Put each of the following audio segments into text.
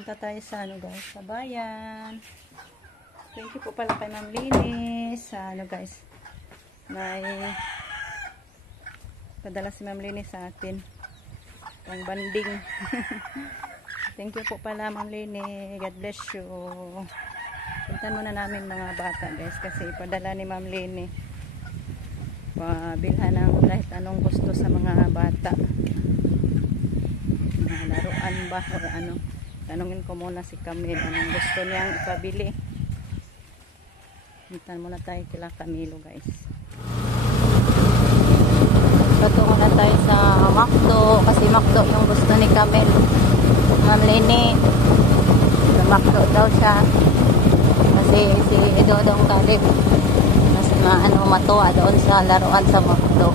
punta tayo sa ano guys, sa bayan. Thank you po pala kay Ma'am Linis. Sa ano guys, may padala si Ma'am Linis sa atin. Pang banding. Thank you po pala Ma'am Linis. God bless you. Puntan muna namin mga bata guys kasi padala ni Ma'am Linis. Pabilhan ng kahit anong gusto sa mga bata. Laruan ba o ano? Tanungin ko muna si Camille anong gusto niyang ipabili. Puntan muna tayo kila Camilo guys. Patungo na tayo sa McDo kasi McDo yung gusto ni Camille. Ma'am Leni, sa McDo daw siya kasi si Idodong Kalib mas matuwa doon sa laruan sa McDo.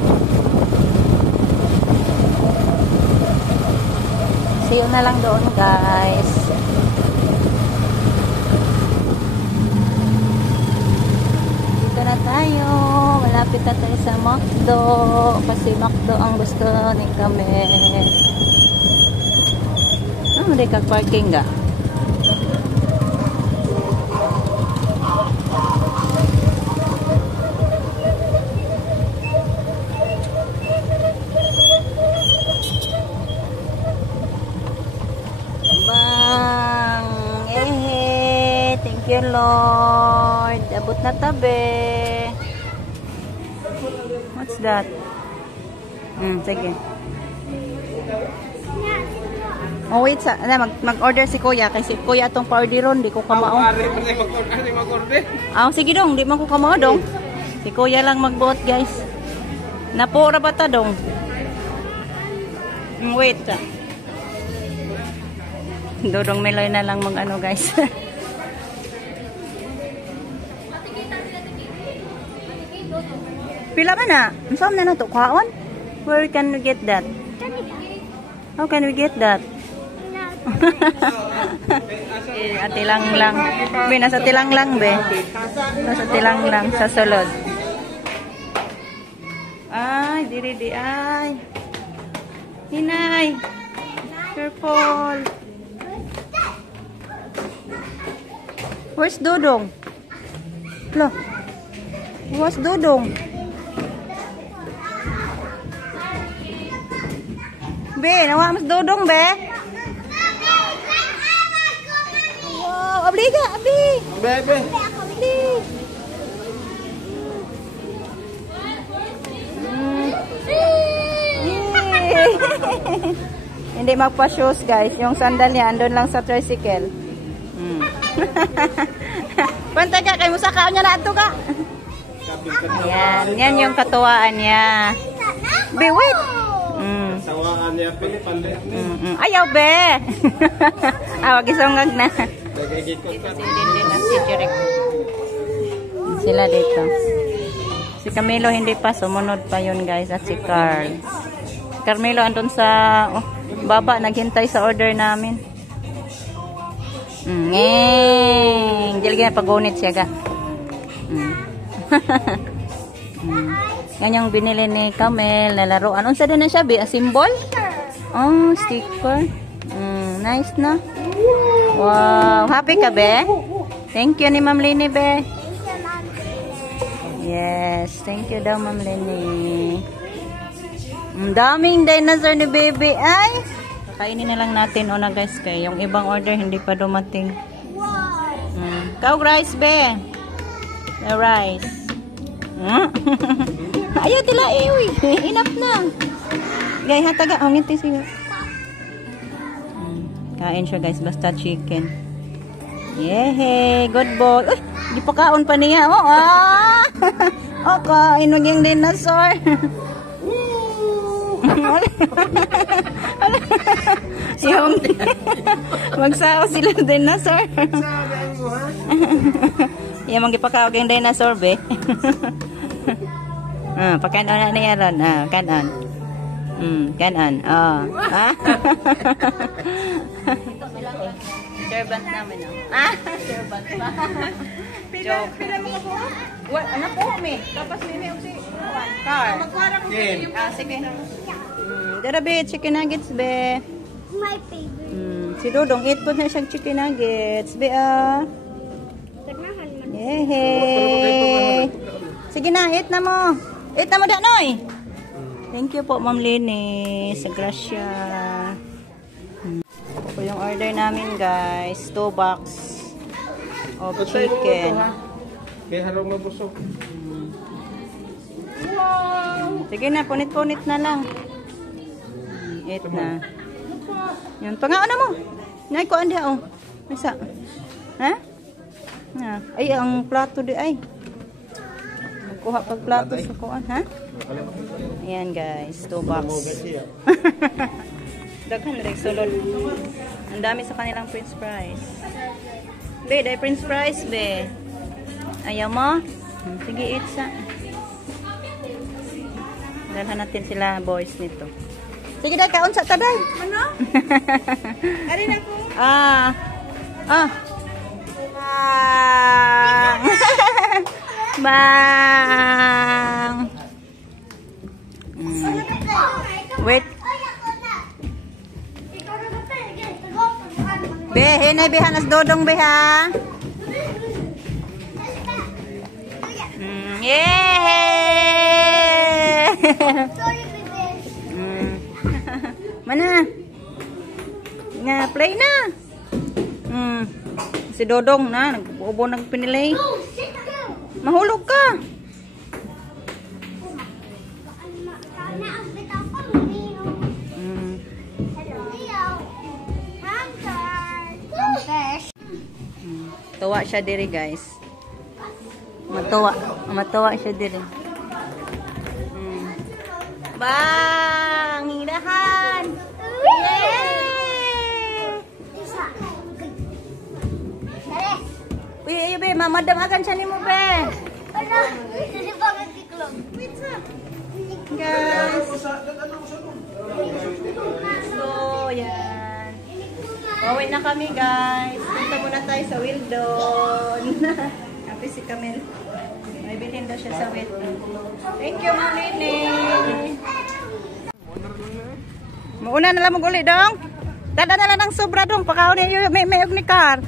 See you na lang doon guys. Dito na tayo. Malapit na tayo sa McDo. Kasi McDo ang gusto ni Camille. Hindi ka parking ga? Thank you Lord. Abot na tabi. What's that? Sige. Oh wait, mag-order si Kuya kasi Kuya itong pa-orderon, di ko kamao. Sige dong, di man ko kamao dong. Si Kuya lang magbuot guys. Napura ba ta dong? Wait. Dodong Meloy na lang mag-ano guys. Pila ba na? Saan na to? Kwaon? Where can we get that? How can we get that? Ati lang. Be, nasa tilang lang, be. Nasa tilang lang, sa sulod. Ay, di ay. Hinay. Careful. Where's Dodong? Look. Where's Dodong? Be, nawa mas Dodong, be. Wow, abli ka, abli. Bebe. Abli. Hindi magpa-shoes, guys. Yung sandal niya andun lang sa tricycle. Pantay ka, kayo musaka niya na ito ka. Yan yung katuwaan niya. Be, wait. Sawaan niya pili-pali. Ayaw, be. Wag isungag na. Sila dito. Si Camilo hindi pa, sumunod pa yun guys. At si Carl. Carmelo andun sa baba, naghintay sa order namin. Dili na pagunit siya ga. Yan yung binili ni Camille na laruan. Unsa din na siya, be? A symbol? Oh, sticker. Nice na. Wow. Happy ka, be? Thank you ni Ma'am Lini, be. Yes. Thank you daw, Ma'am Lini. Daming dinosaur ni baby. Ay! Kainin na lang natin una guys. Kaya yung ibang order hindi pa dumating. Cow rice, be. The rice. Ayaw tila iwi. Enough na. Gay hataga. Ngiti siya. Kain siya guys. Basta chicken. Yehey. Good boy. Uy. Di pa kaon pa niya. Kain mo yung dinosaur. Yung magsawa sila dinosaur. Yung magipakaw yung dinosaur, be. Pakanon na niya ron. Kanon. Kanon. Servant namin. Servant pa. Pila mo ko? What? Anak ko, me. Tapos mimi og si Car. Sige. Dara, be. Chicken nuggets, be. My favorite. Si Dodong, eat po na siyang chicken nuggets. Bea. Yehey. Sige na, eat na mo. Eat na mo, Danoy. Thank you po, Ma'am Lini. Sa grasya. Ito po yung order namin, guys. 2 box of chicken. Kaya harong mabusog. Sige na, punit-punit na lang. Eat na. Yan, pangaon na mo. Nay ko anda oh. Masa? Ha? Na, ay ang plato di ay. Kuha pag plato sa kuan, ha? Ayan guys, 2 box. Daghan rin sulod. Ang dami sa kanilang french fries. Be, dahil french fries, be. Ayaw mo? Sige, eat sa. Dalhan natin sila boys nito. Sige dahil, kaon sa taday. Ano? Arin ako. Bang! Bang! Wait. Be, hinay bihanas Dodong beha. Yay! Mana? Nga, play na. Si Dodong na, nag-ubo ng pinilay. Mahulog ka. Tawa siya diri guys. Matawa siya diri. Bang! Hindahan! Yay! Uy, ayo be, mamadam akan siya ni mo be. Guys. So, yan. Pauwi na kami guys. Punta muna tayo sa Wildon. Happy si Camille. May bilhin daw siya sa Wildon. Thank you, Malini. Mauna na lang mag-uli dong. Dada na lang ng sobra dong. Pakaon niyo may ni car.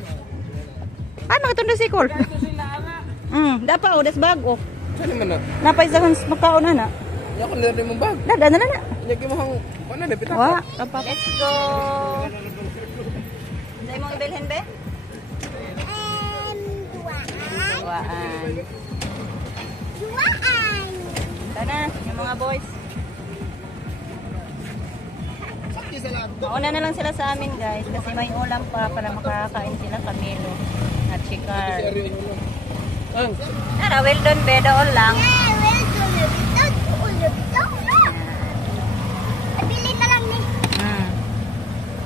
Ano ito na sikol? Dapat o, das bag o. Saan naman na? Napay sa makaon na na. Yaw kan dari mong bag. Dada na na. Nyagi mo hang ano na pitaka. Wa, apa? Let's go. Dai mo ibilhin be? Duaan. Tana, yung mga boys. Mauna na lang sila sa amin guys kasi may ulam pa para makakain sila Camilo at Chikar. Tara, well done be, doon lang. Bili na lang ni.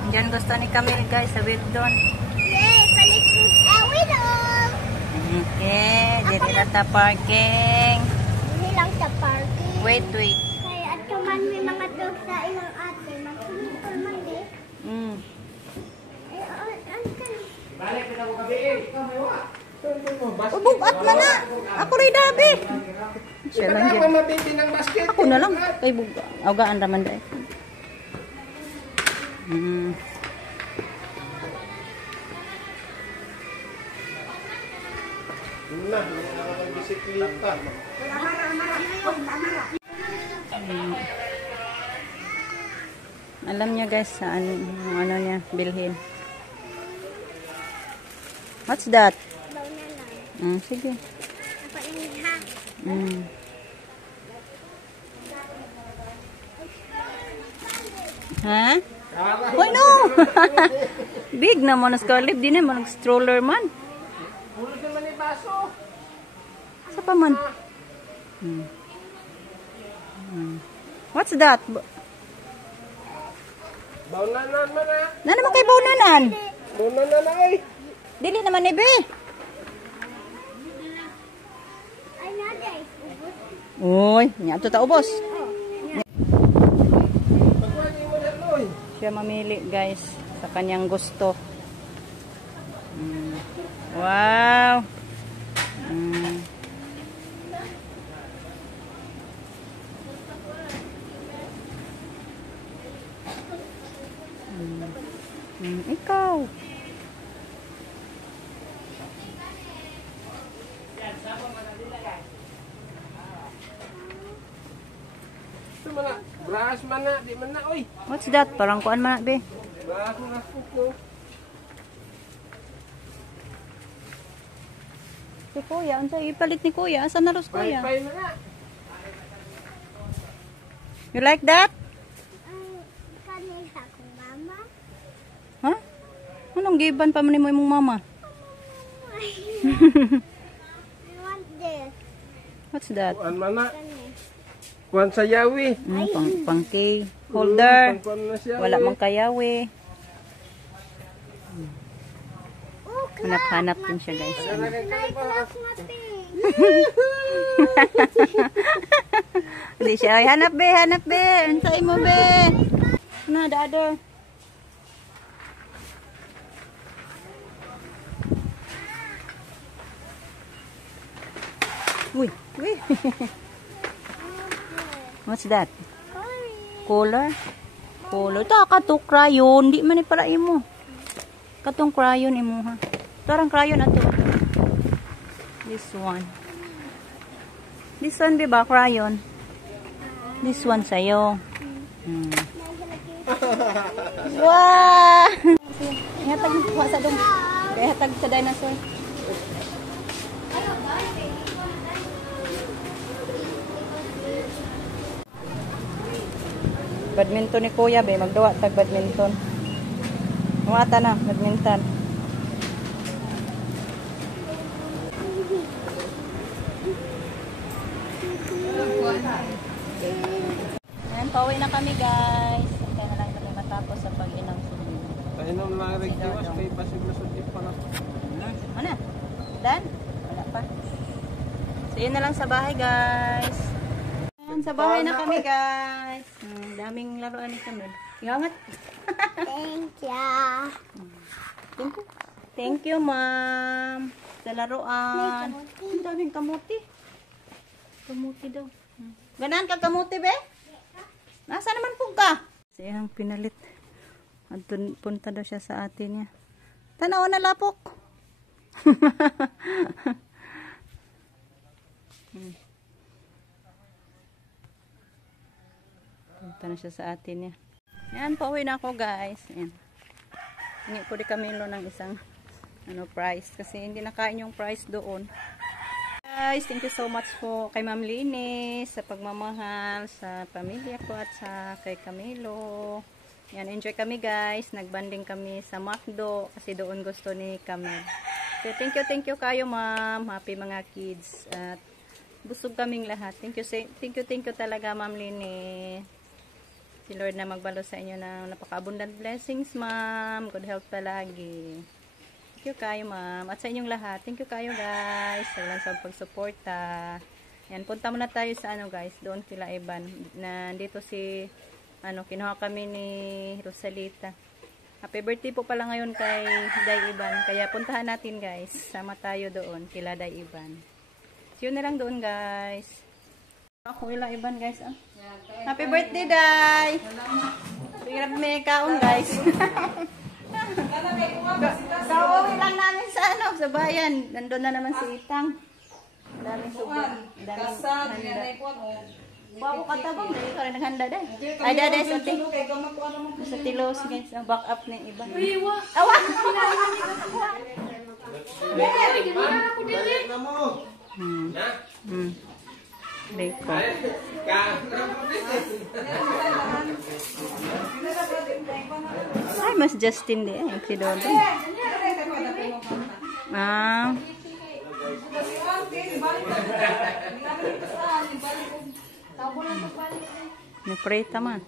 Diyan gusto ni Camille guys sa Wildon. Yay, palit mo. Wildon. Okay, dito na ta parking. Hindi lang sa parking. Wait. Kaya at kaman may mga dog sa ilang ate. Magpunipol man di. Balik kita ko gabi. Bugat na na. Ako rin dabi. Siya lang Kita dyan. pa mabiti ng basket. Ako na lang. Kay buga. Awgaan raman dahil. Bisikleta. Alam niya guys saan yung ano niya bilhin. What's that? Sige. Ha? Hoy no! Big naman na Scarlett. Di naman nag-stroller man. Hulog naman yung baso. Sa pa man? What's that? Baunanan man na. Na naman kay Baunanan? Baunanan na ay. Dili naman ni Be. Ay, naday. Uy, niya ito ta ubos. Pagkuhan yung model Loy. Siya mamili guys sa kanyang gusto. Wow. Ikaw. Raas man na, di man na, oy. What's that? Parang kuan man, be. Raas mo na kuko. Si Kuya, unsa ipalit ni Kuya? Asa na ros Kuya? Pay man na. You like that? Kanila kong mama. Ha? Anong giban pa man mo imong mama? I want this. What's that? Kuan man na. Kani. Kuan sa yawi. Pang key holder. Kuan na siya. Wala mang kayawi. Oh, Hanap-hanap din siya, guys. clap natin. Hindi siya. Ay, hanap be, hanap be. Ansay mo be. Na, the other. Uy, uy. What's that? Color? Color. Ito, katong crayon. Di man pala imo. Katong crayon imo ha. Tarang crayon ato. This one. This one ba crayon? This one sa'yo. Wow! Ihatag mo sa dong. Ihatag sa dinosaur. Badminton ni Kuya be, magdawa tag badminton. Mata na, badminton. Ayan, pauwi na kami guys. Kaya na lang kami matapos sa pag-inom sulit. Painom lang rin kiwas kay pasig masudip pa na. Ano? Dan? Wala pa. So yun na lang sa bahay guys. Ayan, sa bahay na kami guys. Daming laruan ni kami. Ingat. Thank you. Thank you. Thank you, ma'am. Sa laruan. Ang daming kamuti. Kamuti daw. Ganahan ka kamuti, be? Nasa naman po ka? Siyang pinalit. At punta daw siya sa atin niya. Tanaw na lapok. Punta na siya sa atin niya. Yan, pauwi na ako guys. Yan. Hingi ko di Camilo ng isang price. Kasi hindi nakain yung price doon. Guys, thank you so much po kay Ma'am Linis sa pagmamahal sa pamilya ko at sa kay Camilo. Yan, enjoy kami guys. Nagbanding kami sa McDo kasi doon gusto ni Camille. So, thank you kayo ma'am. Happy mga kids. At busog kaming lahat. Thank you talaga Ma'am Linis. Si Lord na magbalo sa inyo ng napaka-abundant blessings, ma'am. Good health palagi. Thank you kayo, ma'am. At sa inyong lahat, thank you kayo, guys. Salamat sa pagsuporta. Yan, punta muna tayo sa guys. Doon kila Iban. Nandito si, kinuha kami ni Rosalita. Happy birthday po pala ngayon kay Day Iban. Kaya puntahan natin, guys. Sama tayo doon, kila Day Iban. See you na lang doon, guys. Ako ila Iban, guys, Happy birthday, Day! Hirap may kaon, guys. Kauwi lang namin sa bayan. Nandun na naman si Itang. Daming subo. Daming handa. Bago katabang, dahil ka rin naghanda, Day. Ay, Day, sa tilos, guys. Back up na yung iba. Awa! Beko. Ay, mas Justin di si Dodo. Napreta man.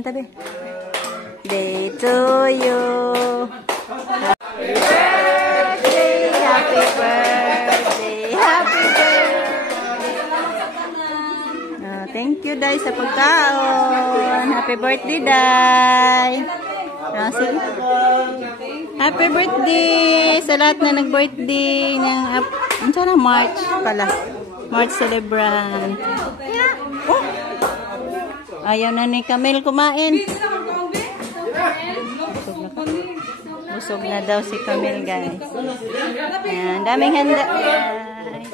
Kanta be. Day to you. Happy birthday, happy birthday, happy birthday. Thank you, Day, sa pagkaon. Happy birthday, Day. Sige. Happy birthday sa lahat na nag-birthday ng March pala. March celebrant. Oh! Ayaw na ni Camille kumain. Busog na daw si Camille, guys. Ayan, daming handa, guys.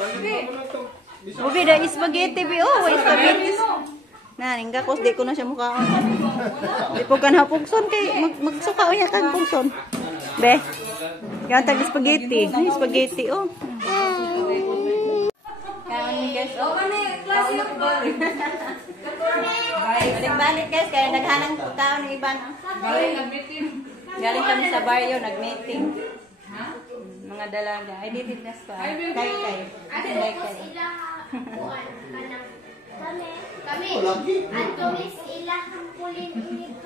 Ubi, da spaghetti, bi. Oh, spaghetti. Ningga ko, di ko na siya mukhaon. Di po ka na pugson kay magsuka o niya kag pugson. Be, gantag spaghetti. Ay, spaghetti, oh. Kaon guys. Oh, kani, klase na balik. Balik guys, kaya naghanang kaon ng iban. Galing kami sa baryo, nag-meeting. Mga dalaga. Ay, ditinas pa. Kay. Kami. At tumis ilahang pulin init.